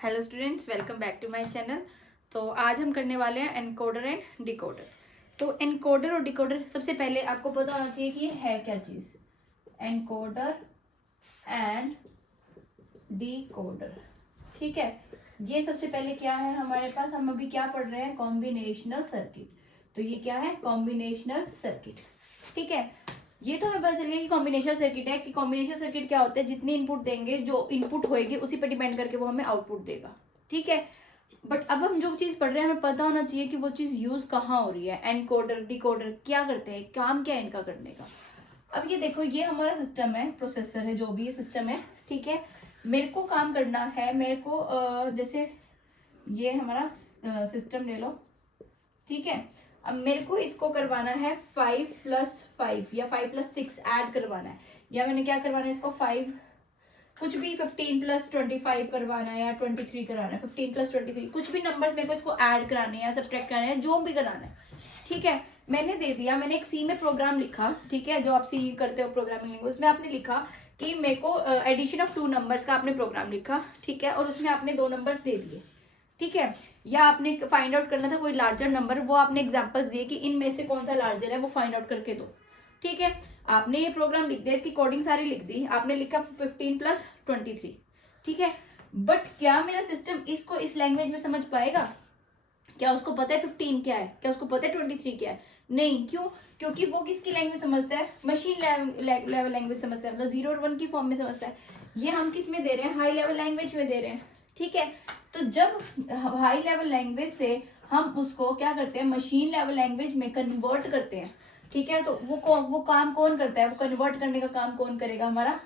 Hello students, welcome back to my channel. तो आज हम करने वाले हैं एनकोडर एंड डिकोडर। तो एनकोडर और डिकोडर, सबसे पहले आपको पता होना चाहिए कि ये है क्या चीज़। एनकोडर एंड डिकोडर, ठीक है। ये सबसे पहले क्या है हमारे पास, हम अभी क्या पढ़ रहे हैं, कॉम्बिनेशनल सर्किट। तो ये क्या है, कॉम्बिनेशनल सर्किट, ठीक है। ये तो हमें पता चल गया कि कॉम्बिनेशन सर्किट है। कि कॉम्बिनेशन सर्किट क्या होता है, जितनी इनपुट देंगे, जो इनपुट होएगी उसी पर डिपेंड करके वो हमें आउटपुट देगा, ठीक है। बट अब हम जो चीज़ पढ़ रहे हैं हमें पता होना चाहिए कि वो चीज़ यूज़ कहाँ हो रही है। एनकोडर डिकोडर क्या करते हैं, काम क्या है इनका करने का। अब ये देखो, ये हमारा सिस्टम है, प्रोसेसर है, जो भी ये सिस्टम है, ठीक है। मेरे को काम करना है, मेरे को जैसे ये हमारा सिस्टम ले लो, ठीक है। अब मेरे को इसको करवाना है 5+5 या 5+6 ऐड करवाना है, या मैंने क्या करवाना है इसको 5 कुछ भी 15+25 करवाना है या 23 कराना है, 15+23 कुछ भी नंबर्स मेरे को इसको ऐड कराने हैं या सब्ट्रैक्ट कराना है, जो भी कराना है, ठीक है। मैंने दे दिया, मैंने एक सी में प्रोग्राम लिखा, ठीक है। जो आप सी करते हो प्रोग्रामिंग लैंग्वेज, उसमें आपने लिखा कि मेरे को एडिशन ऑफ 2 नंबर्स का आपने प्रोग्राम लिखा, ठीक है। और उसमें आपने 2 नंबर्स दे दिए, ठीक है। या आपने फाइंड आउट करना था कोई लार्जर नंबर, वो आपने एग्जांपल्स दिए कि इनमें से कौन सा लार्जर है, वो फाइंड आउट करके दो, ठीक है। आपने ये प्रोग्राम लिख दिया, इसकी कोडिंग सारी लिख दी, आपने लिखा 15+23, ठीक है। बट क्या मेरा सिस्टम इसको इस लैंग्वेज में समझ पाएगा? क्या उसको पता है 15 क्या है, क्या उसको पता है 23 क्या है? नहीं। क्यों? क्योंकि वो किसकी लैंग्वेज समझता है, मशीन लेवल लैंग्वेज समझता है, मतलब 0 और 1 की फॉर्म में समझता है। ये हम किस में दे रहे हैं, हाई लेवल लैंग्वेज में दे रहे हैं, ठीक है। तो जब हाई लेवल लैंग्वेज से हम उसको क्या करते हैं, मशीन लेवल लैंग्वेज में कन्वर्ट करते हैं, ठीक है। तो वो काम कौन करता है, वो कन्वर्ट करने का काम कौन करेगा, हमारा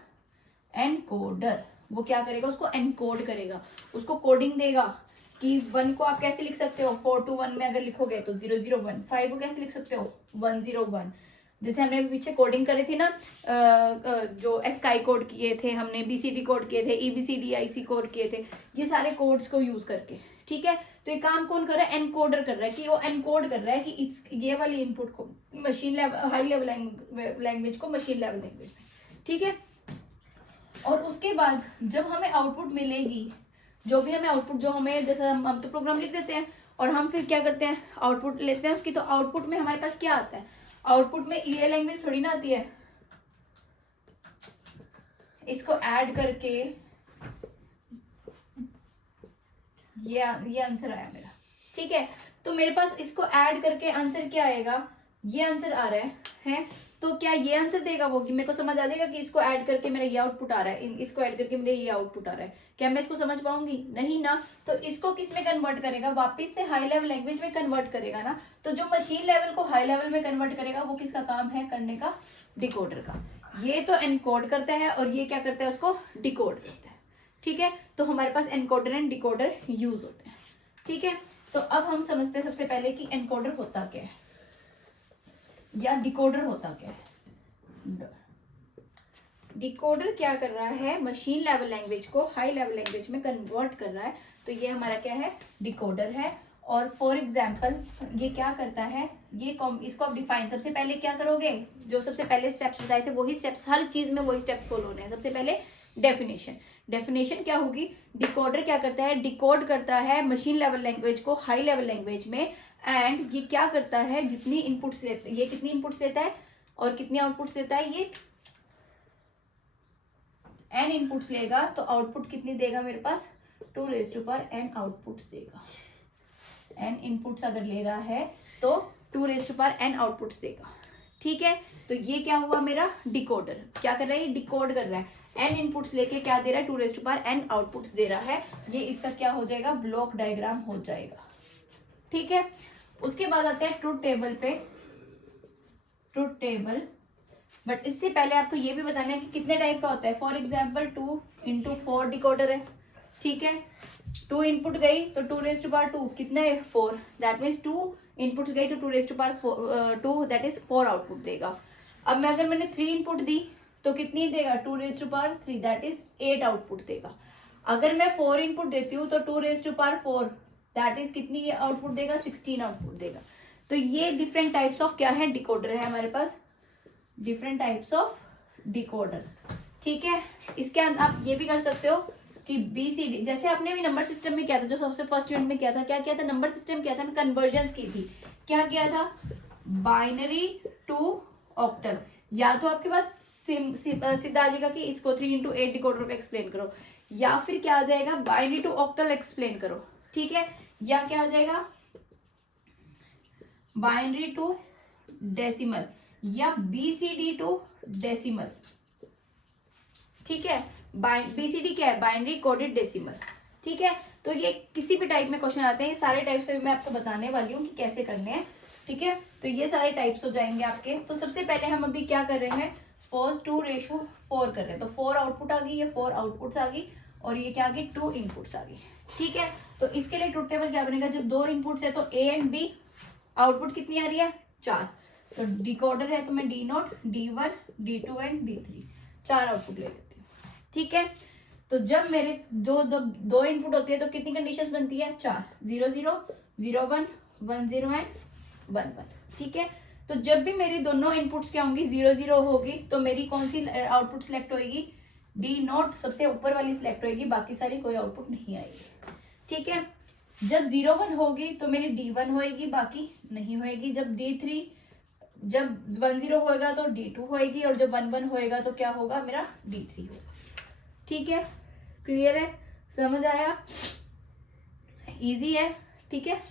एनकोडर। वो क्या करेगा, उसको एनकोड करेगा, उसको कोडिंग देगा कि 1 को आप कैसे लिख सकते हो, 4 to 1 में अगर लिखोगे तो 001, 5 को कैसे लिख सकते हो, 101। जैसे हमने पीछे कोडिंग करे थी ना, जो एस्काई कोड किए थे हमने, बीसीडी कोड किए थे, ईबीसीडी आईसी कोड किए थे, ये सारे कोड्स को यूज करके, ठीक है। तो ये काम कौन कर रहा है, एनकोडर कर रहा है, कि वो एनकोड कर रहा है कि इस ये वाली इनपुट को machine level, high level language को मशीन लेवल लैंग्वेज में, ठीक है। और उसके बाद जब हमें आउटपुट मिलेगी, जो भी हमें आउटपुट, जो हमें, जैसे हम तो प्रोग्राम लिख देते हैं और हम फिर क्या करते हैं, आउटपुट लेते हैं उसकी। तो आउटपुट में हमारे पास क्या आता है, आउटपुट में ये लैंग्वेज थोड़ी ना आती है। इसको ऐड करके ये आंसर आया मेरा, ठीक है। तो मेरे पास इसको ऐड करके आंसर क्या आएगा, ये आंसर आ रहा है। तो क्या ये आंसर देगा वो, कि मेरे को समझ आ जाएगा कि इसको ऐड करके मेरा ये आउटपुट आ रहा है, इसको ऐड करके मेरा ये आउटपुट आ रहा है? क्या मैं इसको समझ पाऊंगी? नहीं ना। तो इसको किस में कन्वर्ट करेगा, वापस से हाई लेवल लैंग्वेज में कन्वर्ट करेगा ना। तो जो मशीन लेवल को हाई लेवल में कन्वर्ट करेगा, वो किसका काम है करने का, डिकोडर का। ये तो एनकोड करता है और ये क्या करता है, उसको डिकोड करता है, ठीक है। तो हमारे पास एनकोडर एंड डिकोडर यूज होते हैं, ठीक है। तो अब हम समझते हैं सबसे पहले कि एनकोडर होता क्या है या डिकोडर होता क्या है। डिकोडर क्या कर रहा है, मशीन लेवल लैंग्वेज को हाई लेवल लैंग्वेज में कन्वर्ट कर रहा है। तो ये हमारा क्या है, डिकोडर है। और फॉर एग्जाम्पल ये क्या करता है, ये इसको आप डिफाइन, सबसे पहले क्या करोगे, जो सबसे पहले स्टेप्स बताए थे वही स्टेप्स, हर चीज में वही स्टेप्स फॉलो होने हैं। सबसे पहले डेफिनेशन, डेफिनेशन क्या होगी, डिकोडर क्या करता है, डिकोड करता है मशीन लेवल लैंग्वेज को हाई लेवल लैंग्वेज में। एंड ये क्या करता है, जितनी इनपुट्स लेते, ये कितनी इनपुट्स लेता है और कितनी आउटपुट्स देता है, ये n इनपुट्स लेगा। तो आउटपुट कितनी देगा मेरे पास, 2n आउटपुट्स देगा। n इनपुट्स अगर ले रहा है तो 2n आउटपुट्स देगा, ठीक है। तो ये क्या हुआ, मेरा डिकोडर क्या कर रहा है, ये डिकोड कर रहा है, n इनपुट्स लेके क्या दे रहा है, 2n आउटपुट्स दे रहा है। ये इसका क्या हो जाएगा, ब्लॉक डायग्राम हो जाएगा, ठीक है। उसके बाद आते हैं ट्रुथ टेबल पे, ट्रुथ टेबल। बट इससे पहले आपको ये भी बताना है कि कितने टाइप का होता है। फॉर एग्जाम्पल 2x4 डिकोडर है, ठीक है। 2 इनपुट गई तो 2 कितना है, 4। दैट मीन्स 2 इनपुट्स गई तो 2 दैट इज 4 आउटपुट देगा। अब मैं अगर मैंने 3 इनपुट दी तो कितनी देगा, 2 दैट इज 8 आउटपुट देगा। अगर मैं 4 इनपुट देती हूँ तो 2 दैट इज कितनी आउटपुट देगा, 16 आउटपुट देगा। तो ये डिफरेंट टाइप्स ऑफ क्या है, डिकोडर है हमारे पास, डिफरेंट टाइप्स ऑफ डिकोडर, ठीक है। इसके अंदर आप ये भी कर सकते हो कि BCD, जैसे आपने भी नंबर सिस्टम में किया था, जो सबसे फर्स्ट यूनिट में किया था, क्या किया था, नंबर सिस्टम किया था ना, कन्वर्जन्स की थी। क्या किया था, बाइनरी टू ऑक्टल। या तो आपके पास सीधा आ जाएगा कि इसको 3x8 डिकोडर को एक्सप्लेन करो, या फिर क्या आ जाएगा, बाइनरी टू ऑक्टल एक्सप्लेन करो, ठीक है, या क्या आ जाएगा, बाइनरी टू डेसिमल, या BCD टू डेसिमल, ठीक है। BCD क्या है, बाइनरी कोडेड डेसिमल, ठीक है। तो ये किसी भी टाइप में क्वेश्चन आते हैं, ये सारे टाइप्स में मैं आपको बताने वाली हूँ कि कैसे करने हैं, ठीक है। तो ये सारे टाइप्स हो जाएंगे आपके। तो सबसे पहले हम अभी क्या कर रहे हैं, सपोज 2:4 कर रहे हैं, तो 4 आउटपुट आ गई, ये 4 आउटपुट्स आ गई, और ये क्या आ गई, 2 इनपुट्स आ गई, ठीक है। तो इसके लिए ट्रुथ टेबल क्या बनेगा, जब 2 इनपुट्स है तो A एंड B, आउटपुट कितनी आ रही है, 4। तो डिकोडर है तो मैं D0, D1, D2 and D3 4 output ले लेती हूँ, ठीक है। तो जब मेरे दो इनपुट होती है तो कितनी कंडीशंस बनती है, 4, 0 0 0 1 1 0 एंड 1 1, ठीक है। तो जब भी मेरी दोनों इनपुट्स क्या होंगी, 0 0 होगी, तो मेरी कौन सी आउटपुट सिलेक्ट होगी, D0 सबसे ऊपर वाली सिलेक्ट होगी, बाकी सारी कोई आउटपुट नहीं आएगी, ठीक है। जब 0 1 होगी तो मेरी D1 होएगी, बाकी नहीं होएगी। जब D3, जब 1 0 होएगा तो D2 होएगी, और जब 1 1 होएगा तो क्या होगा, मेरा D3 होगा, ठीक है। क्लियर है, समझ आया, इजी है, ठीक है।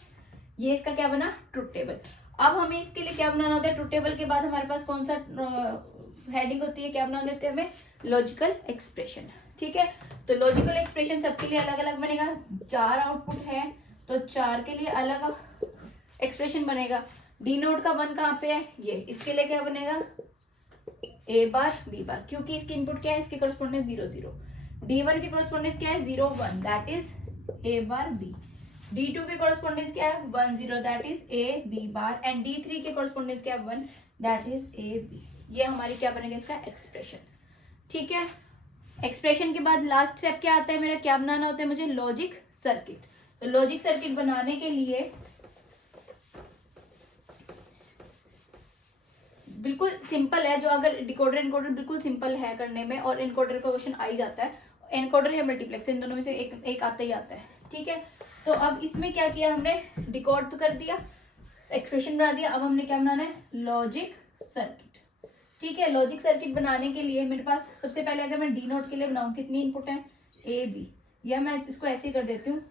ये इसका क्या बना, ट्रुथ टेबल। अब हमें इसके लिए क्या बनाना होता है, ट्रुथ टेबल के बाद हमारे पास कौन सा हेडिंग होती है, क्या बनाना होता है हमें, लॉजिकल एक्सप्रेशन, ठीक है। तो लॉजिकल एक्सप्रेशन सबके लिए अलग अलग बनेगा। 4 आउटपुट है तो 4 के लिए अलग एक्सप्रेशन बनेगा। D0 का 1 कहाँ पे है, ये, इसके लिए क्या बनेगा, A बार B बार, क्योंकि इसकी इनपुट क्या है, इसके कॉरेस्पॉन्डेंस 0 0। D1 के कॉरेस्पॉन्डेंस क्या है, 0 1, that is A bar B। D2 के कॉरेस्पॉन्डेंस क्या है, 1 0, that is A B bar, and D3 के कॉरेस्पॉन्डेंस क्या है, 1, दैट इज A B। ये हमारी क्या बनेगा, इसका एक्सप्रेशन, ठीक है। एक्सप्रेशन के बाद लास्ट स्टेप क्या आता है मेरा, क्या बनाना होता है मुझे, लॉजिक सर्किट। तो लॉजिक सर्किट बनाने के लिए बिल्कुल सिंपल है, जो अगर डिकोडर एनकोडर बिल्कुल सिंपल है करने में, और एनकोडर का क्वेश्चन आ ही जाता है, एनकोडर या मल्टीप्लेक्स, इन दोनों में से एक आता ही आता है, ठीक है। तो अब इसमें क्या किया हमने, डिकोड तो कर दिया, एक्सप्रेशन बना दिया, अब हमने क्या बनाना है, लॉजिक सर्किट, ठीक है। लॉजिक सर्किट बनाने के लिए मेरे पास सबसे पहले, अगर मैं D0 के लिए बनाऊं, कितनी इनपुट है, A B, या मैं इसको ऐसे कर देती हूँ,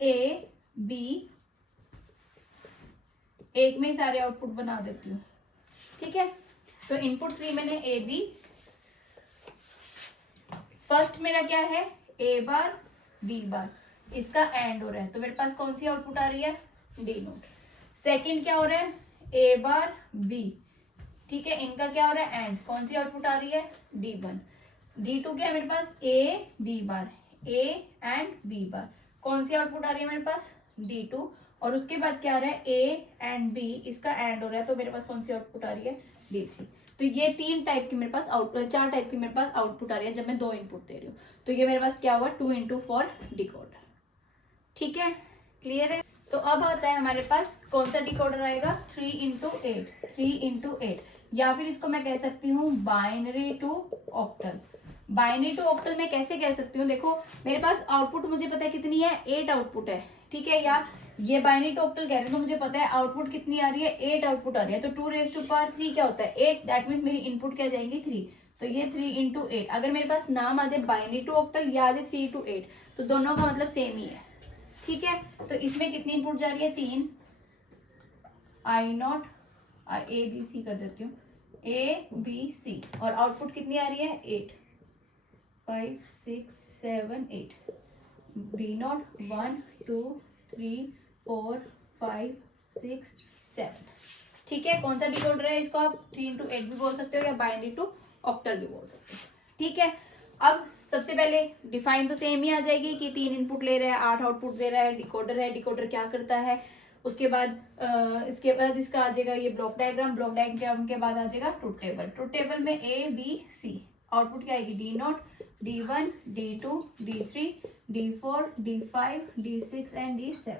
A B, एक में ही सारे आउटपुट बना देती हूँ, ठीक है। तो इनपुट्स ली मैंने A B, फर्स्ट मेरा क्या है, A बार B बार, इसका एंड हो रहा है, तो मेरे पास कौन सी आउटपुट आ रही है, D0। सेकंड क्या हो रहा है, A बार B, ठीक है, इनका क्या हो रहा है, एंड, कौन सी आउटपुट आ रही है, D1। D2 क्या है मेरे पास, A B bar, A and B बार, कौन सी आउटपुट आ रही है मेरे पास, D2, और उसके बाद क्या आ रहा है, A एंड B, इसका एंड हो रहा है, तो मेरे पास कौन सी आउटपुट आ रही है, D3। तो ये 3 टाइप की मेरे पास आउटपुट, 4 टाइप की मेरे पास आउटपुट आ रही है जब मैं 2 इनपुट दे रही हूँ। तो ये मेरे पास क्या हुआ, 2 into 4 डिकोडर, ठीक है, क्लियर है। तो अब आता है हमारे पास कौन सा डिकोडर आएगा, 3 into 8, 3 into 8, या फिर इसको मैं कह सकती हूँ binary to octal. Binary to octal मैं कैसे कह सकती हूँ, देखो मेरे पास आउटपुट मुझे पता है कितनी है, 8 आउटपुट है, ठीक है, या ये बाइनरी टू ऑक्टल कह रहे हैं तो मुझे पता है आउटपुट कितनी आ रही है, 8 आउटपुट आ रही है, तो 2⁻³ क्या होता है, 8, दैट मीन्स मेरी इनपुट क्या जाएंगी, 3, तो ये 3 into 8। अगर मेरे पास नाम आ जाए बाइनरी टू ऑक्टल या आ जाए 3 to 8, तो दोनों का मतलब सेम ही है, ठीक है। तो इसमें कितनी इनपुट जा रही है, 3, I0 A B C कर देती हूँ, A B C, और आउटपुट कितनी आ रही है, 8, 5 6 7 8, D0 1 2 3 4 5 6 7, ठीक है। कौन सा डिकोडर है, इसको आप 3 into 8 भी बोल सकते हो, या बाइनरी टू ऑक्टल भी बोल सकते हो, ठीक है। अब सबसे पहले डिफाइन तो सेम ही आ जाएगी कि 3 इनपुट ले रहा है, 8 आउटपुट दे रहा है, डिकोडर क्या करता है। उसके बाद इसके बाद इसका आ जाएगा ये ब्लॉक डायग्राम, ब्लॉक डायग्राम के बाद आ जाएगा ट्रुथ टेबल। ट्रुथ टेबल में A B C, आउटपुट क्या आएगी, D0 D1 D2 D3 D4 D5 D6 and D7,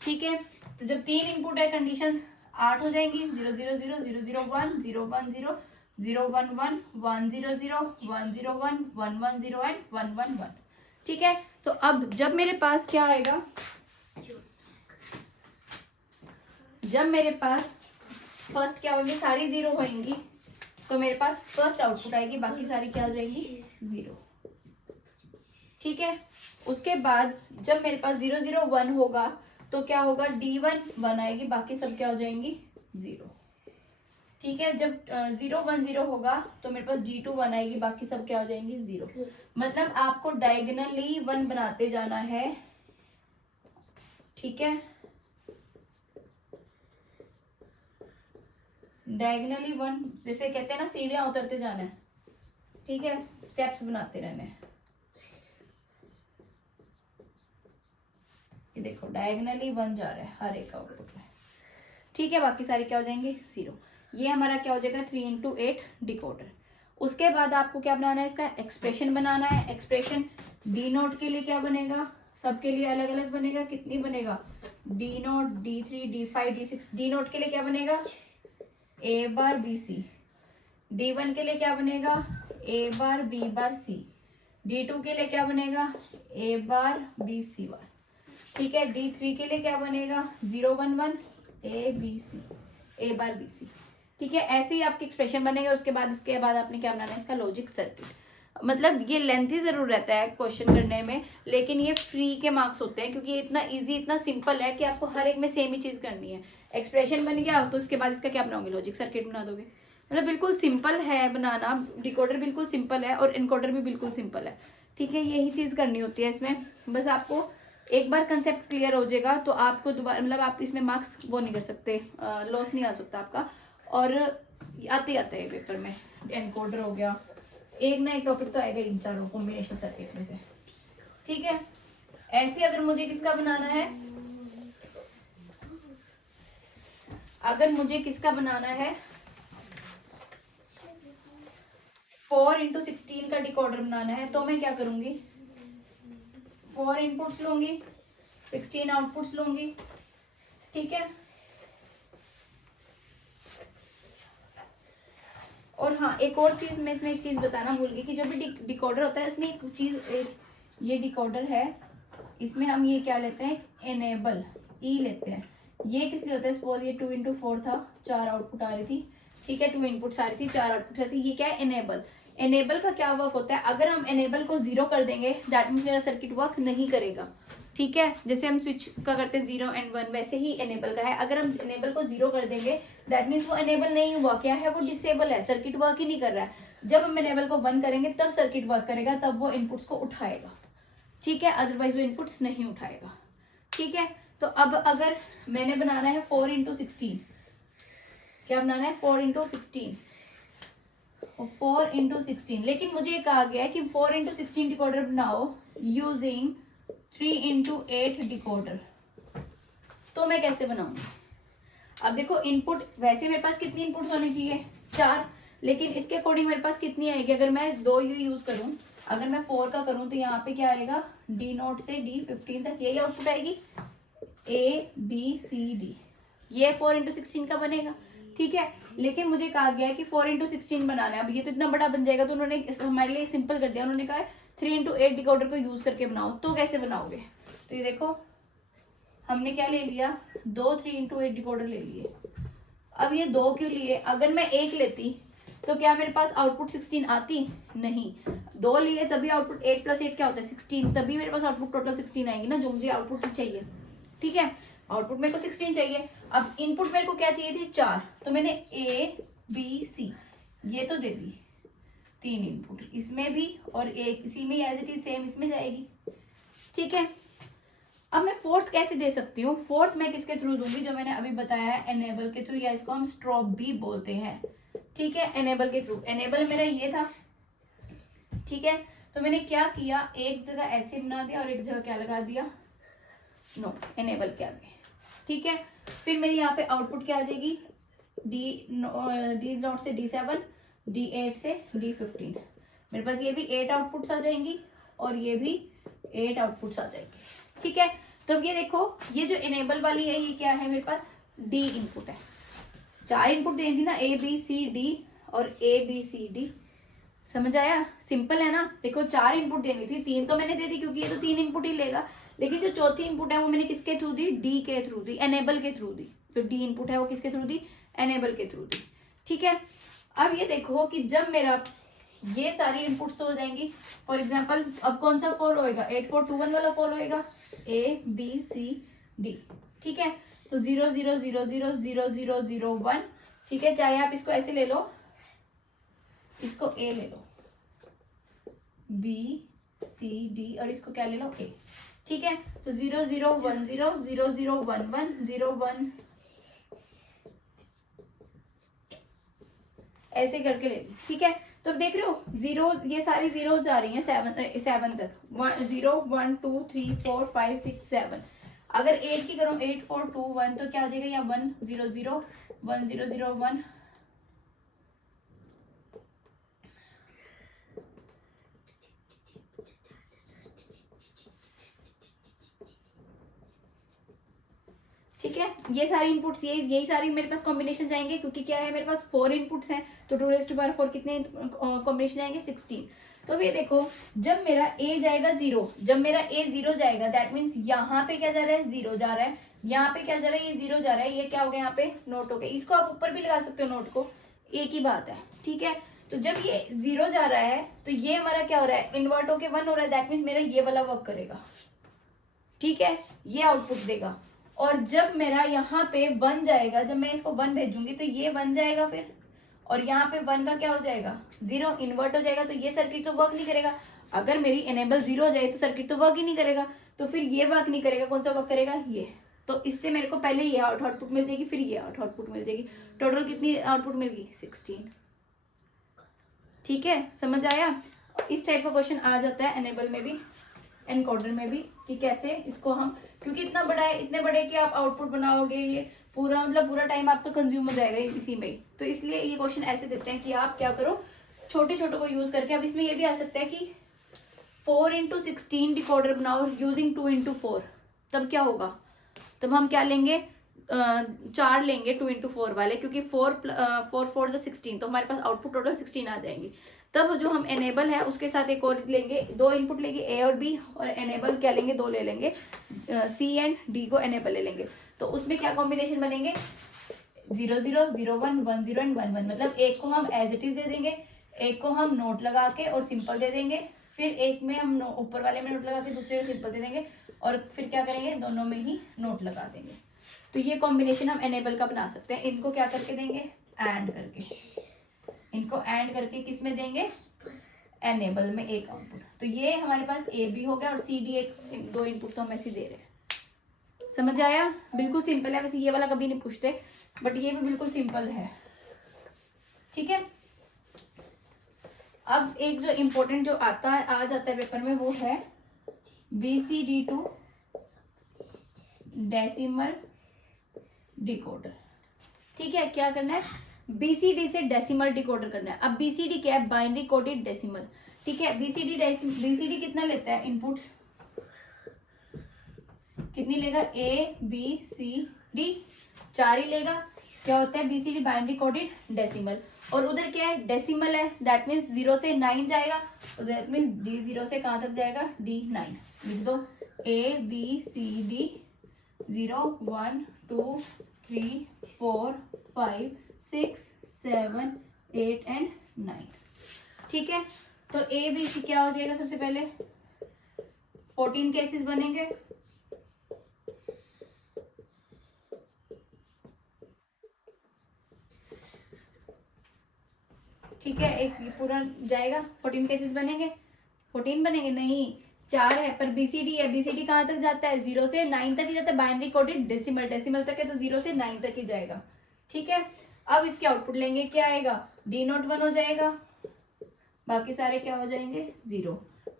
ठीक है। तो जब 3 इनपुट है, कंडीशंस 8 हो जाएंगी, 0 0 0 0 0 1 0 1 0 011 100 101 110 एंड 111। ठीक है, तो अब जब मेरे पास क्या आएगा, जब मेरे पास फर्स्ट क्या होगी, सारी जीरो होंगी, तो मेरे पास फर्स्ट आउटपुट आएगी, बाकी सारी क्या हो जाएंगी, जीरो। ठीक है, उसके बाद जब मेरे पास 001 होगा तो क्या होगा, D1 1 आएगी, बाकी सब क्या हो जाएंगी, जीरो। ठीक है, जब 010 होगा तो मेरे पास D2 1 आएगी, बाकी सब क्या हो जाएंगी, जीरो। मतलब आपको डायगोनली 1 बनाते जाना है। ठीक है, डायगोनली 1, जैसे कहते हैं ना सीढ़ियां उतरते जाना है। ठीक है, स्टेप्स बनाते रहने हैं। ये देखो डायगोनली 1 जा रहा है हर एक आउटपुट में। ठीक है, बाकी सारी क्या हो जाएंगे, जीरो। ये हमारा क्या हो जाएगा, 3x8 डिकोडर। उसके बाद आपको क्या बनाना है, इसका एक्सप्रेशन बनाना है। एक्सप्रेशन डी नोट के लिए क्या बनेगा, सबके लिए अलग अलग बनेगा। कितनी बनेगा, D note, D3, D5, D6। D naught के लिए क्या बनेगा, A bar B C। D1 के लिए क्या बनेगा, A bar B bar C। D2 के लिए क्या बनेगा, A बार B C बार। ठीक है, D3 के लिए क्या बनेगा, 011 A B C, A bar B C। ठीक है, ऐसे ही आपके एक्सप्रेशन बनेगा। उसके बाद आपने क्या बनाना है, इसका लॉजिक सर्किट। मतलब ये लेंथी जरूर रहता है क्वेश्चन करने में, लेकिन ये फ्री के मार्क्स होते हैं, क्योंकि ये इतना इजी, इतना सिंपल है कि आपको हर एक में सेम ही चीज़ करनी है। एक्सप्रेशन बन गया तो उसके बाद इसका क्या बनाओगे, लॉजिक सर्किट बना दोगे। मतलब बिल्कुल सिंपल है बनाना। डिकोडर बिल्कुल सिंपल है और इनकोडर भी बिल्कुल सिंपल है। ठीक है, यही चीज़ करनी होती है इसमें। बस आपको एक बार कंसेप्ट क्लियर हो जाएगा तो आपको दोबारा, मतलब आप इसमें मार्क्स वो नहीं कर सकते, लॉस नहीं आ सकता आपका। और आते आते है पेपर में, एनकोडर हो गया, एक ना एक टॉपिक तो आएगा इन चारों कॉम्बिनेशन सर्किट्स में से। ठीक है, ऐसे अगर मुझे किसका बनाना है, अगर मुझे किसका बनाना है 4x16 का डिकोडर बनाना है, तो मैं क्या करूंगी, 4 इनपुट्स लूंगी, 16 आउटपुट्स लूंगी। ठीक है, और हाँ एक और चीज मैं इसमें एक चीज बताना भूल गई कि जब भी डिकोडर होता है इसमें एक चीज, ये डिकोडर है, इसमें हम ये क्या लेते हैं, एनेबल ई लेते हैं। ये किस लिए होता है, सपोज ये 2x4 था, 4 आउटपुट आ रही थी। ठीक है, 2 इनपुट्स आ रही थी, 4 आउटपुट आ रही थी। ये क्या है, एनेबल। एनेबल का क्या वर्क होता है, अगर हम एनेबल को 0 कर देंगे दैट मीन्स मेरा सर्किट वर्क नहीं करेगा। ठीक है, जैसे हम स्विच का करते हैं 0 and 1, वैसे ही एनेबल का है। अगर हम एनेबल को 0 कर देंगे दैट मीन्स वो एनेबल नहीं हुआ, क्या है, वो डिसेबल है, सर्किट वर्क ही नहीं कर रहा है। जब हम एनेबल को 1 करेंगे तब सर्किट वर्क करेगा, तब वो इनपुट्स को उठाएगा। ठीक है, अदरवाइज वो इनपुट्स नहीं उठाएगा। ठीक है, तो अब अगर मैंने बनाना है 4x16, क्या बनाना है, 4x16, 4x16, लेकिन मुझे कहा गया है कि 4x16 डिकोडर बनाओ यूजिंग 3x8 डिकोडर। तो मैं कैसे बनाऊंगी, अब देखो इनपुट वैसे मेरे पास कितनी इनपुट होनी चाहिए, 4, लेकिन इसके अकॉर्डिंग मेरे पास कितनी आएगी, अगर मैं 2 यूज करूं, अगर मैं 4 का करूं तो यहाँ पे क्या आएगा, D0 से D15 तक यही आउटपुट आएगी, ABCD। ये 4x16 का बनेगा। ठीक है, लेकिन मुझे कहा गया है कि 4x16 बनाना है। अब ये तो इतना बड़ा बन जाएगा, तो उन्होंने हमारे लिए सिंपल कर दिया। उन्होंने कहा 3x8 डिकोडर को यूज करके बनाओ। तो कैसे बनाओगे, तो ये देखो हमने क्या ले लिया, 2 3x8 डिकोडर ले लिए। अब ये 2 क्यों लिए, अगर मैं 1 लेती तो क्या मेरे पास आउटपुट 16 आती, नहीं। 2 लिए तभी आउटपुट 8 + 8 क्या होता है 16, तभी मेरे पास आउटपुट टोटल 16 आएंगी ना, जो मुझे आउटपुट चाहिए। ठीक है, आउटपुट मेरे को 16 चाहिए। अब इनपुट मेरे को क्या चाहिए थी, 4, तो मैंने ABC ये तो दे दी, 3 इनपुट इसमें भी, और एक इसी में एज इट इज सेम इसमें जाएगी। ठीक है, अब मैं 4th कैसे दे सकती हूँ, 4th मैं किसके थ्रू दूंगी, जो मैंने अभी बताया है एनेबल के थ्रू, या इसको हम स्ट्रॉप भी बोलते हैं। ठीक है, एनेबल के थ्रू। एनेबल मेरा ये था। ठीक है, तो मैंने क्या किया, एक जगह ऐसे बना दिया और एक जगह क्या लगा दिया, नो एनेबल के आगे। ठीक है, फिर मेरी यहाँ पे आउटपुट क्या आ जाएगी, D0 से D7, D8 से D15। मेरे पास ये भी 8 आउटपुट्स आ जाएंगी और ये भी 8 आउटपुट्स आ जाएंगे। ठीक है, तो ये देखो ये जो इनेबल वाली है ये क्या है, मेरे पास D इनपुट है, 4 इनपुट दे दी ना, A B C D, और ABCD। समझ आया? सिंपल है ना। देखो 4 इनपुट देनी थी, 3 तो मैंने दे दी क्योंकि ये तो 3 इनपुट ही लेगा, लेकिन जो चौथी इनपुट है वो मैंने किसके थ्रू दी? डी के थ्रू दी, एनेबल के थ्रू दी। जो डी इनपुट है वो किसके थ्रू दी? एनेबल के थ्रू दी। ठीक है, अब ये देखो कि जब मेरा ये सारी इनपुट्स हो जाएंगी, फॉर एग्जाम्पल अब कौन सा फॉल होएगा? 8421 वाला फॉल होएगा, ABCD। ठीक है, तो 0 0 0 0 0 0 0 1। ठीक है, चाहे आप इसको ऐसे ले लो, इसको A ले लो, BCD, और इसको क्या ले लो? A। ठीक है, तो 0 0 1 0 0 0 1 1 0 1 ऐसे करके ले ली। ठीक है, तो देख रहे हो जीरो, ये सारी जीरोस जा रही हैं 7 तक, 0 1 2 3 4 5 6 7। अगर 8 की करो 8 4 2 1, तो क्या आ जाएगा? यहाँ 1 0 0 1 0 0 1। ठीक है, ये सारी इनपुट्स, यही सारी मेरे पास कॉम्बिनेशन जाएंगे, क्योंकि क्या है मेरे पास 4 इनपुट्स हैं, तो 2⁴ कितने कॉम्बिनेशन जाएंगे? 16। तो ये देखो जब मेरा A जाएगा 0, जब मेरा A 0 जाएगा दैट मीन्स यहाँ पे क्या जा रहा है? 0 जा रहा है। यहाँ पे क्या जा रहा है? ये 0 जा रहा है। ये क्या हो गया? यहाँ पे नोट हो गया। इसको आप ऊपर भी लगा सकते हो नोट को, एक ही बात है। ठीक है, तो जब ये 0 जा रहा है तो ये हमारा क्या हो रहा है? इन्वर्ट होके 1 हो रहा है, दैट मीन्स मेरा ये वाला वर्क करेगा। ठीक है, ये आउटपुट देगा। और जब मेरा यहाँ पे 1 जाएगा, जब मैं इसको 1 भेजूंगी तो ये 1 जाएगा फिर, और यहाँ पे 1 का क्या हो जाएगा? 0, इन्वर्ट हो जाएगा। तो ये सर्किट तो वर्क नहीं करेगा। अगर मेरी एनेबल 0 हो जाए तो सर्किट तो वर्क ही नहीं करेगा, तो फिर ये वर्क नहीं करेगा। कौन सा वर्क करेगा? ये। तो इससे मेरे को पहले ये आउटपुट मिल जाएगी, फिर ये आउटपुट मिल जाएगी। टोटल कितनी आउटपुट मिल गई? 16। ठीक है, समझ आया? इस टाइप का क्वेश्चन आ जाता है एनेबल में भी, एनकोडर में भी, कि कैसे इसको हम, क्योंकि इतना बड़ा है, इतने बड़े कि आप आउटपुट बनाओगे, ये पूरा मतलब पूरा टाइम आपका कंज्यूम हो जाएगा इसी में ही। तो इसलिए ये क्वेश्चन ऐसे देते हैं कि आप क्या करो, छोटे छोटे को यूज करके। अब इसमें ये भी आ सकता है कि 4 × 16 डिकोडर बनाओ यूजिंग 2 × 4। तब क्या होगा? तब हम क्या लेंगे? 4 लेंगे 2 × 4 वाले, क्योंकि 4 4 16, तो हमारे पास आउटपुट टोटल 16 आ जाएंगी। तब जो हम एनेबल है उसके साथ एक और लेंगे, 2 इनपुट लेंगे A और B, और एनेबल क्या लेंगे? 2 ले लेंगे, C एंड D को एनेबल ले लेंगे। तो उसमें क्या कॉम्बिनेशन बनेंगे? 0 0 0 1 1 0 एंड 1 1। मतलब एक को हम एज इट इज दे देंगे, एक को हम नोट लगा के और सिंपल दे देंगे, फिर एक में हम ऊपर वाले में नोट लगा के दूसरे में सिंपल दे देंगे, और फिर क्या करेंगे? दोनों में ही नोट लगा देंगे। तो ये कॉम्बिनेशन हम एनेबल का बना सकते हैं। इनको क्या करके देंगे? एंड करके। इनको एंड करके किस में देंगे? एनेबल में एक आउटपुट। तो ये हमारे पास A B हो गया, और C D एक 2 इनपुट तो हम ऐसे दे रहे हैं। समझ आया? बिल्कुल सिंपल है। वैसे ये वाला कभी नहीं पूछते, बट ये भी बिल्कुल सिंपल है। ठीक है, अब एक जो इम्पोर्टेंट जो आता है, आ जाता है पेपर में, वो है BCD टू डेसिमल डिकोडर। ठीक है, क्या करना है? BCD से डेसिमल डिकोडर करना है। अब BCD क्या है? Binary coded decimal. ठीक है, BCD कितना लेता है? इनपुट्स कितनी लेगा? A B C D 4 ही लेगा। क्या होता है? BCD binary coded decimal. और उधर क्या है? डेसिमल है, दैट मीन्स 0 से 9 जाएगा, तो दैट मीन्स D 0 से कहाँ तक जाएगा? D 9। लिख दो A B C D 0 1 2 3 4 5 6 7 8 and 9। ठीक है, तो A B C क्या हो जाएगा? सबसे पहले 14 केसेस बनेंगे। ठीक है, एक पूरा जाएगा, 14 केसेस बनेंगे। 14 बनेंगे नहीं, 4 है, पर BCD है। BCD कहाँ तक जाता है? 0 से 9 तक ही जाता है। बाइनरी कोडेड डेसिमल, डेसिमल तक है, तो 0 से 9 तक ही जाएगा। ठीक है, अब इसके आउटपुट लेंगे, क्या आएगा? D नोट 1 हो जाएगा, बाकी सारे क्या हो जाएंगे? 0।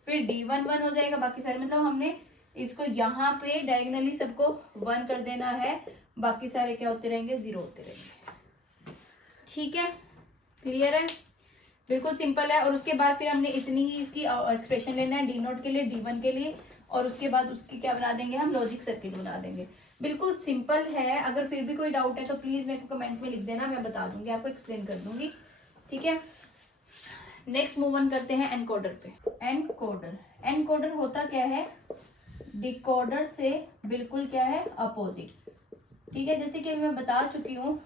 फिर D1 1 हो जाएगा, बाकी सारे, मतलब हमने इसको यहाँ पे डायगोनली सबको 1 कर देना है, बाकी सारे क्या होते रहेंगे? 0 होते रहेंगे। ठीक है, क्लियर है? बिल्कुल सिंपल है। और उसके बाद फिर हमने इतनी ही इसकी एक्सप्रेशन लेना है, D नोट के लिए, D1 के लिए, और उसके बाद उसकी क्या बना देंगे? हम लॉजिक सर्किट बना देंगे। बिल्कुल सिंपल है। अगर फिर भी कोई डाउट है तो प्लीज मेरे को कमेंट में लिख देना, मैं बता दूंगी, आपको एक्सप्लेन कर दूंगी। ठीक है, नेक्स्ट मूव ऑन करते हैं एनकोडर पे। एनकोडर, एनकोडर होता क्या है, डिकोडर से बिल्कुल क्या है, अपोजिट। ठीक है, जैसे कि मैं बता चुकी हूँ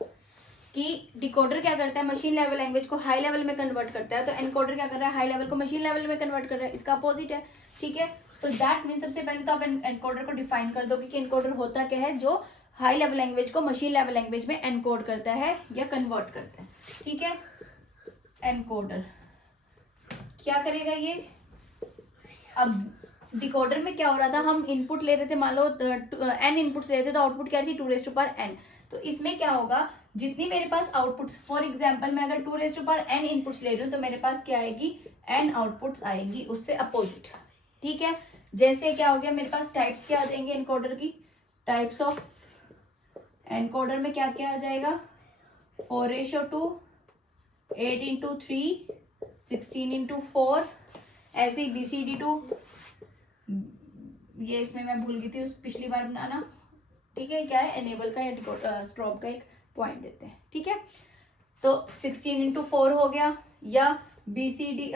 कि डिकोडर क्या करता है, मशीन लेवल लैंग्वेज को हाई लेवल में कन्वर्ट करता है, तो एनकोडर क्या कर रहा है, हाई लेवल को मशीन लेवल में कन्वर्ट कर रहा है, इसका अपोजिट है। ठीक है, तो दैट मीन सबसे पहले तो आप एनकोडर को डिफाइन कर दोगे कि एनकोडर होता क्या है, जो हाई लेवल लैंग्वेज को मशीन लेवल लैंग्वेज में एनकोड करता है या कन्वर्ट करता है। ठीक है, एनकोडर क्या करेगा ये, अब डिकोडर में क्या हो रहा था, हम इनपुट ले रहे थे, मान लो n इनपुट्स ले रहे थे, तो आउटपुट क्या थी 2n। तो इसमें क्या होगा, जितनी मेरे पास आउटपुट्स, फॉर एग्जांपल मैं अगर 2n इनपुट्स ले रही हूँ तो मेरे पास क्या आएगी, n आउटपुट्स आएगी, उससे अपोजिट। ठीक है, जैसे क्या हो गया, मेरे पास टाइप्स क्या आ जाएंगे एनकोडर की, टाइप्स ऑफ एनकोडर में क्या क्या आ जाएगा, 4:2, 8:3, 16:4, ऐसे ही BCD2, ये इसमें मैं भूल गई थी उस पिछली बार बनाना। ठीक है, क्या है, एनेबल का या स्टॉप का एक पॉइंट देते हैं। ठीक है, तो 16:4 हो गया, या BCD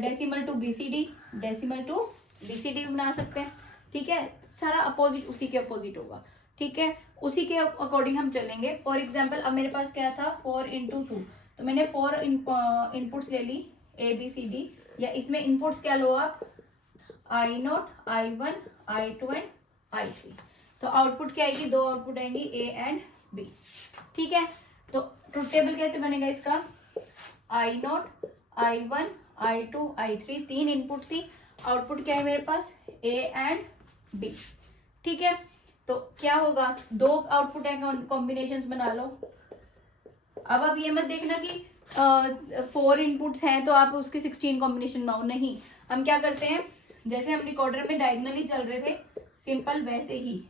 decimal to BCD, decimal to BCD भी बना सकते हैं। ठीक है, सारा अपोजिट उसी के अपोजिट होगा। ठीक है, उसी के अकॉर्डिंग हम चलेंगे। फॉर एग्जाम्पल अब मेरे पास क्या था, 4:2, तो मैंने 4 इनपुट्स ले ली ABCD, या इसमें इनपुट्स क्या लो आप, I0, I1, I2 and I3। तो आउटपुट क्या आएगी, दो आउटपुट आएंगी A एंड B। ठीक है, तो ट्रुथ टेबल कैसे बनेगा इसका, I0, I1, I2, I3, 3 input थी, आउटपुट क्या है मेरे पास, A एंड B। ठीक है, तो क्या होगा, दो आउटपुट है, कॉम्बिनेशंस बना लो। अब आप ये मत देखना कि 4 इनपुट्स हैं तो आप उसके 16 कॉम्बिनेशन बनाओ, नहीं, हम क्या करते हैं, जैसे हम रिकॉर्डर में डायगोनली चल रहे थे, सिंपल वैसे ही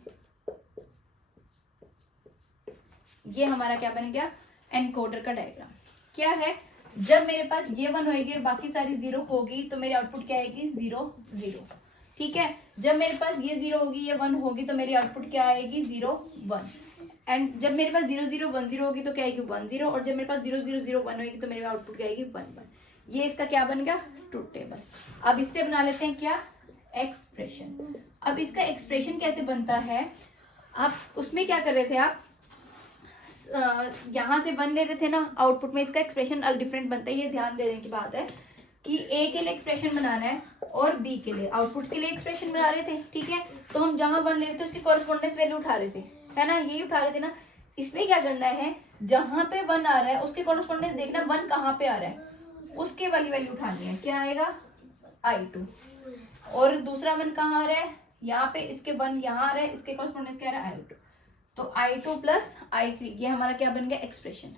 ये हमारा क्या बन गया, एनकोडर का डायग्राम। क्या है, जब मेरे पास ये 1 होगी और बाकी सारी 0 होगी तो मेरी आउटपुट क्या आएगी, 0 0। ठीक है, जब मेरे पास ये 0 होगी, ये 1 होगी, तो मेरी आउटपुट क्या आएगी, 0 1। एंड जब मेरे पास 0 0 1 0 होगी तो क्या आएगी, 1 0, और जब मेरे पास 0 0 0 1 होगी तो मेरी आउटपुट क्या आएगी, 1 1। ये इसका क्या बन गया, ट्रुथ टेबल। अब इससे बना लेते हैं क्या, एक्सप्रेशन। अब इसका एक्सप्रेशन कैसे बनता है, आप उसमें क्या कर रहे थे, आप यहाँ से 1 ले रहे थे ना, आउटपुट में इसका एक्सप्रेशन डिफरेंट बनता है। ये ध्यान देने की बात है कि A के लिए एक्सप्रेशन बनाना है और B के लिए, आउटपुट्स के लिए एक्सप्रेशन बना रहे थे। ठीक है, तो हम जहाँ 1 ले रहे थे उसकी कॉरेस्पॉन्डेंस वैल्यू उठा रहे थे, है ना, यही उठा रहे थे ना। इसमें क्या करना है, जहां पे 1 आ रहा है उसके कॉरेस्पॉन्डेंस देखना 1 कहाँ पे आ रहा है, उसके वाली वैल्यू उठानी है। क्या आएगा, I2, और दूसरा 1 कहाँ आ रहा है, यहाँ पे इसके 1 यहाँ आ रहा है, इसके कॉरेस्पॉन्डेंस क्या आ रहा है, I2। तो I2 प्लस I3, ये हमारा क्या बन गया, एक्सप्रेशन।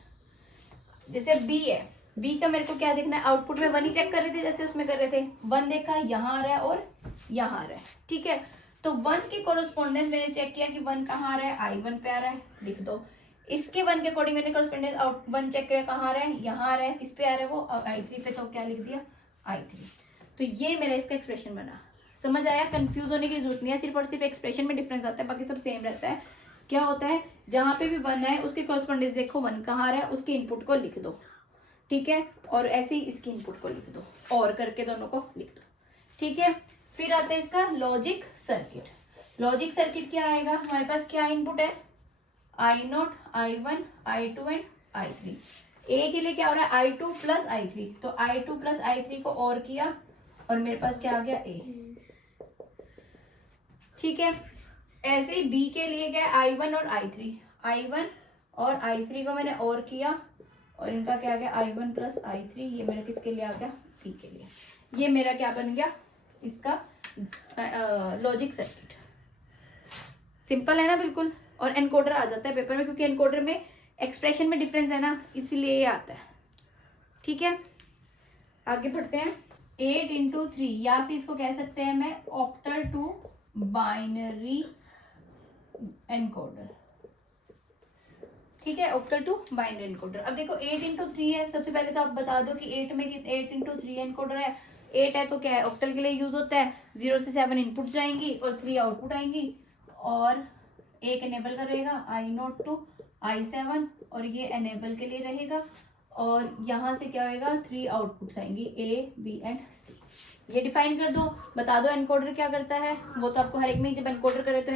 जैसे B है, B का मेरे को क्या देखना है, आउटपुट में 1 ही चेक कर रहे थे, जैसे उसमें कर रहे थे, 1 देखा, यहाँ आ रहा है और यहाँ आ रहा है। ठीक है, तो 1 के कॉरेस्पॉन्डेंस मैंने चेक किया कि 1 कहाँ आ रहा है, I1 पे आ रहा है, लिख दो। इसके 1 के अकॉर्डिंग मैंने कॉरेस्पॉन्डेंस 1 चेक किया, कहाँ आ रहा है, यहाँ आ रहा है, किस पे आ रहा है वो, I3 पे, तो क्या लिख दिया, I3। तो ये मेरा इसका एक्सप्रेशन बना। समझ आया, कंफ्यूज होने की जरूरत नहीं है, सिर्फ और सिर्फ एक्सप्रेशन में डिफरेंस आता है, बाकी सब सेम रहता है। क्या होता है, जहाँ पे भी 1 है उसके कॉरेस्पॉन्डेंस देखो 1 कहाँ आ रहा है, उसके इनपुट को लिख दो। ठीक है, और ऐसे ही इसकी इनपुट को लिख दो, और करके दोनों को लिख दो। ठीक है, फिर आता है इसका लॉजिक सर्किट। लॉजिक सर्किट क्या आएगा, हमारे पास क्या इनपुट है, I0, I1, I2 and I3। A के लिए क्या हो रहा है, I2 प्लस I3, तो I2 प्लस I3 को और किया और मेरे पास क्या आ गया, A। ठीक है, ऐसे ही B के लिए क्या है, I1 और I3, I1 और I3 को मैंने और किया और इनका क्या आ गया, I1 प्लस I3, ये मेरा किसके लिए आ गया, B के लिए। ये मेरा क्या बन गया, इसका लॉजिक सर्किट। सिंपल है ना बिल्कुल, और एनकोडर आ जाता है पेपर में, क्योंकि एनकोडर में एक्सप्रेशन में डिफरेंस है ना, इसलिए ये आता है। ठीक है, आगे बढ़ते हैं। 8:3, या फिर इसको कह सकते हैं मैं ऑक्टल टू बाइनरी एनकोडर। ठीक है, ऑक्टल टू बाइनरी एनकोडर। अब देखो 8:3 है, सबसे पहले तो आप बता दो कि 8:3 एनकोडर है। 8 है तो क्या है, ऑक्टल के लिए यूज होता है, 0 से 7 इनपुट जाएंगी और 3 आउटपुट आएंगी, और एक एनेबल करेगा I0 टू I7, और ये एनेबल के लिए रहेगा, और यहाँ से क्या होएगा, 3 आउटपुट्स आएंगी ए बी एंड सी। ये डिफाइन कर दो, बता दो एनकोडर क्या करता है। वो तो आपको हर एक में जब एनकोडर करे तो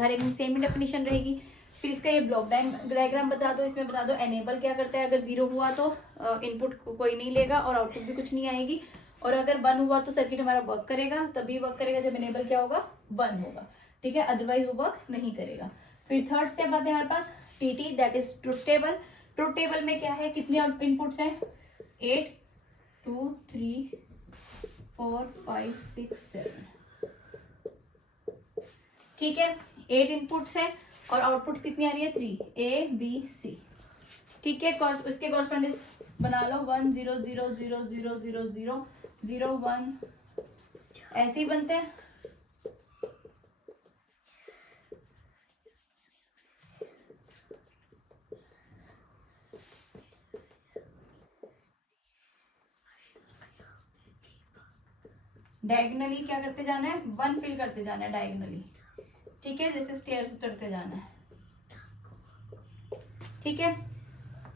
हर एक में सेम ही डेफिनेशन रहेगी। फिर इसका ये ब्लॉक डायग्राम बता दो, इसमें बता दो एनेबल क्या करता है। अगर 0 हुआ तो इनपुट कोई नहीं लेगा और आउटपुट भी कुछ नहीं आएगी, और अगर 1 हुआ तो सर्किट हमारा वर्क करेगा, तभी वर्क करेगा जब एनेबल क्या होगा, 1 होगा, ठीक है, अदरवाइज वो वर्क नहीं करेगा। फिर थर्ड स्टेप आते हैं हमारे पास TT, that is truth table. Truth table में क्या है, कितने इनपुट्स हैं, 8 2 3 4 5 6 7, ठीक है, 8 इनपुट्स है और आउटपुट्स कितनी आ रही है, 3 ए बी सी, ठीक है। उसके कॉरस्पॉन्डेंस बना लो, 1 0 0 0 0 0 0 0 1, ऐसे ही बनते हैं। डायगनली क्या करते जाना है, 1 फिल करते जाना है डायगनली, ठीक है, जैसे स्टेयर्स उतरते जाना है, ठीक है।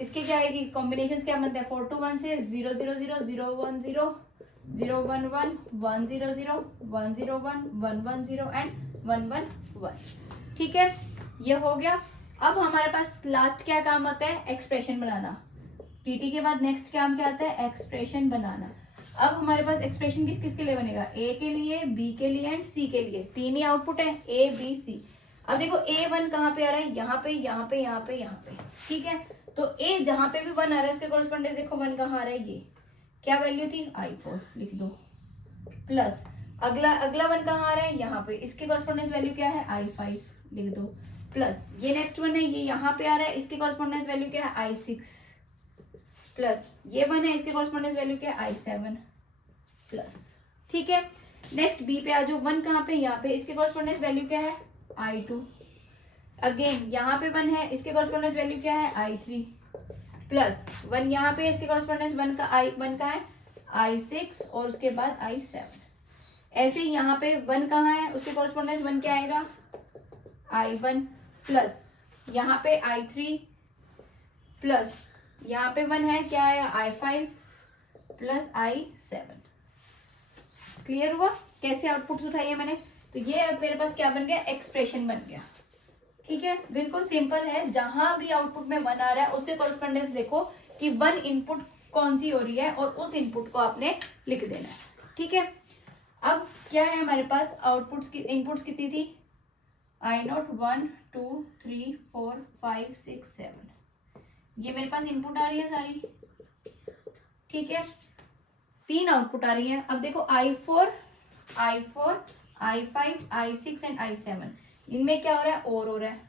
इसके क्या आएगी, कॉम्बिनेशन क्या बनते हैं, 4 2 1 से 0 0 0 0 1 0 0 1 1 1 0 0 1 0 1 1 1 0 एंड 1 1 1, ठीक है, ये हो गया। अब हमारे पास लास्ट क्या काम आता है, एक्सप्रेशन बनाना। टीटी के बाद नेक्स्ट काम क्या आता है, एक्सप्रेशन बनाना। अब हमारे पास एक्सप्रेशन किस किस के लिए बनेगा, ए के लिए, बी के लिए एंड सी के लिए। 3 ही आउटपुट है, ए बी सी। अब देखो A1 कहाँ पे आ रहा है, यहाँ पे यहाँ पे यहाँ पे यहाँ पे, ठीक है। तो A जहाँ पे भी 1 आ रहा है उसके कॉरस्पॉन्डेंस देखो 1 कहाँ आ रहा है, ये क्या वैल्यू थी, I4 लिख दो, प्लस अगला 1 कहाँ आ रहा है, यहाँ पे, इसके कॉरस्पॉन्डेंस वैल्यू क्या है, I5 लिख दो, प्लस ये नेक्स्ट 1 है, ये यहाँ पे आ रहा है, इसके कॉरस्पॉन्डेंस वैल्यू क्या है, I6, प्लस ये 1 है, इसके कॉरस्पॉन्डेंस वैल्यू क्या है, I7 प्लस, ठीक है। नेक्स्ट बी पे आ जाओ, 1 कहाँ पे, यहाँ पे, इसके कॉरस्पॉन्डेंस वैल्यू क्या है, I2, अगेन यहाँ पे 1 है, इसके कॉरस्पॉन्डेंस वैल्यू क्या है, I3 प्लस 1 यहाँ पे, इसके कॉरस्पॉन्डेंस 1 का है I6 और उसके बाद I7। ऐसे ही यहाँ पे 1 कहाँ है, उसके कॉरस्पॉन्डेंस 1 क्या आएगा, I1 प्लस यहाँ पे I3 प्लस यहाँ पे 1 है, क्या आया, I5 प्लस I7। क्लियर हुआ कैसे आउटपुट्स उठाई है मैंने। तो ये अब मेरे पास क्या बन गया, एक्सप्रेशन बन गया, ठीक है, बिल्कुल सिंपल है। जहां भी आउटपुट में 1 आ रहा है उसके कॉरस्पॉन्डेंस देखो कि 1 इनपुट कौन सी हो रही है और उस इनपुट को आपने लिख देना है, ठीक है। अब क्या है हमारे पास, आउटपुट्स की इनपुट्स कितनी थी, I0 1 2 3 4 5 6 7, ये मेरे पास इनपुट आ रही है सारी, ठीक है, 3 आउटपुट आ रही है। अब देखो I4 I5 I6 and I7, इनमें क्या हो रहा है, और हो रहा है,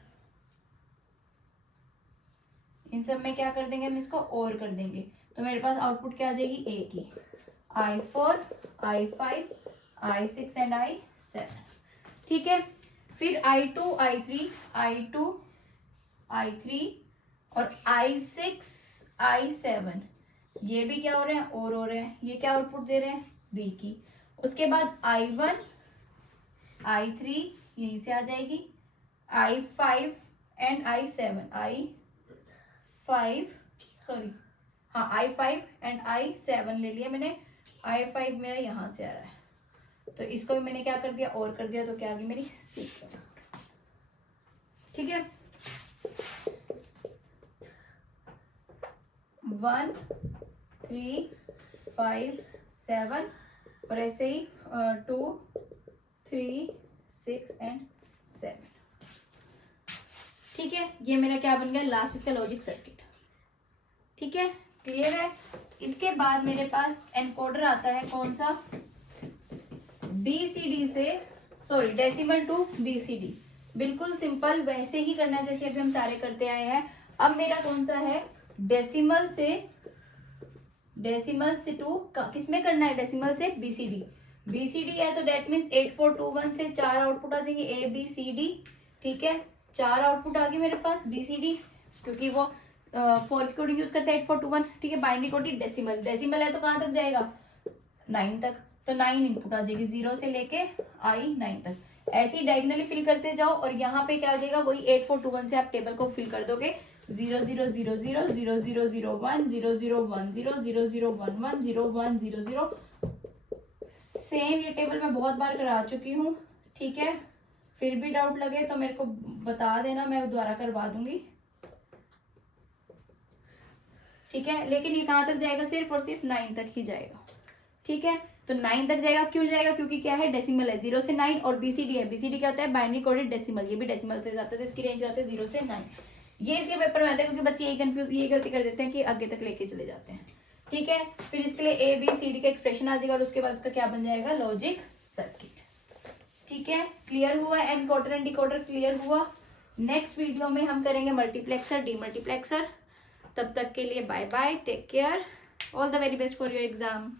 इन सब में क्या कर देंगे हम, इसको और कर देंगे, तो मेरे पास आउटपुट क्या आ जाएगी, ए की, I4 I5 I6 and I7, ठीक है। फिर I2 I3 और I6 I7, ये भी क्या हो रहे हैं, और हो रहे हैं, ये क्या आउटपुट दे रहे हैं, बी की। उसके बाद I1 I3 यहीं से आ जाएगी, I5 and I7 I5 and I7 ले लिया मैंने, I5 मेरा यहाँ से आ रहा है, तो इसको भी मैंने क्या कर दिया, और कर दिया, तो क्या आ गई मेरी सी, ठीक है। 1 3 5 7 और ऐसे ही 2 3 6 एंड 7, ठीक है। ये मेरा क्या बन गया, लास्ट इसका लॉजिक सर्किट, ठीक है, क्लियर है। इसके बाद मेरे पास एनकोडर आता है, कौन सा, BCD से, सॉरी डेसिमल टू BCD, बिल्कुल सिंपल वैसे ही करना है जैसे अभी हम सारे करते आए हैं। अब मेरा कौन सा है, डेसिमल से टू किसमें करना है, डेसिमल से BCD है, तो डेट मीन्स 8421 से 4 आउटपुट आ जाएंगे ABCD, ठीक है, 4 आउटपुट आ गए मेरे पास BCD, क्योंकि वो 4 की कोडिंग यूज करता है 8421, ठीक है। बाइनरी कोडिंग डेसिमल है तो कहाँ तक जाएगा, 9 तक, तो 9 इनपुट आ जाएगी 0 से लेके I9 तक। ऐसे ही डायगनली फिल करते जाओ और यहाँ पे क्या आ जाएगा, वही 8421 से आप टेबल को फिल कर दोगे, 0 सेम ये टेबल मैं बहुत बार करा चुकी हूँ, ठीक है। फिर भी डाउट लगे तो मेरे को बता देना, मैं दोबारा करवा दूंगी, ठीक है। लेकिन ये कहाँ तक जाएगा, सिर्फ और सिर्फ 9 तक ही जाएगा, ठीक है। तो 9 तक जाएगा, क्यों जाएगा, क्योंकि क्या है, डेसिमल है, 0 से 9, और बीसीडी है। बीसीडी क्या होता है, बाइनरी कोडेड डेसिमल, ये भी डेसिमल से जाता है, तो इसकी रेंज आती है 0 से 9। ये इसके पेपर में आता है, क्योंकि बच्चे यही गलती कर देते हैं कि आगे तक लेके चले जाते हैं, ठीक है। फिर इसके लिए ए बी सी डी का एक्सप्रेशन आ जाएगा, और उसके बाद उसका क्या बन जाएगा, लॉजिक सर्किट, ठीक है। क्लियर हुआ, एनकोडर एंड डिकोडर क्लियर हुआ। नेक्स्ट वीडियो में हम करेंगे मल्टीप्लेक्सर, डीमल्टीप्लेक्सर। तब तक के लिए bye bye, take care, all the very best for your exam.